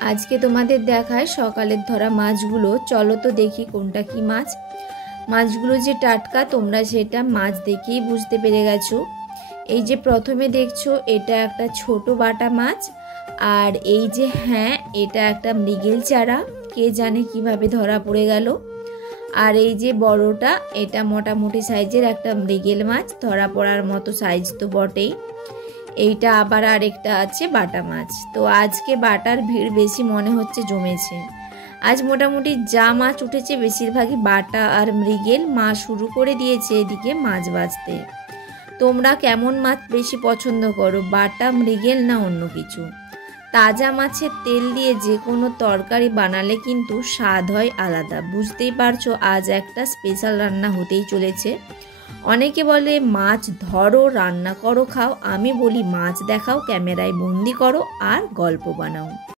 আজকে তোমাদের দেখায় সকালের ধরা মাছগুলো। চলো তো দেখি কোনটা কি মাছ। মাছগুলো যে টাটকা তোমরা সেটা মাছ দেখেই বুঝতে পেরে গেছো। এই যে প্রথমে দেখছো এটা একটা ছোট বাটা মাছ, আর এই যে এটা একটা মৃগেল চারা, কে জানে কিভাবে ধরা পড়ে গেল। আর এই যে বড়টা এটা মোটামুটি সাইজের একটা মৃগেল মাছ, ধরা পড়ার মতো সাইজ তো বটেই। এইটা আবার আরেকটা আছে বাটা মাছ। তো আজকে বাটার ভিড় বেশি মনে হচ্ছে জমেছে। আজ মোটামুটি যা মাছ উঠেছে বেশিরভাগই বাটা আর মৃগেল। মা শুরু করে দিয়েছে এদিকে মাছ ভাজতে। তোমরা কেমন মাছ বেশি পছন্দ করো, বাটা, মৃগেল না অন্য কিছু? তাজা মাছের তেল দিয়ে যে কোনো তরকারি বানালে কিন্তু স্বাদ হয় আলাদা। বুঝতেই পারছো আজ একটা স্পেশাল রান্না হতেই চলেছে। অনেকে বলে মাছ ধরো, রান্না করো, খাও। আমি বলি মাছ দেখাও, ক্যামেরায় বন্দি করো আর গল্প বানাও।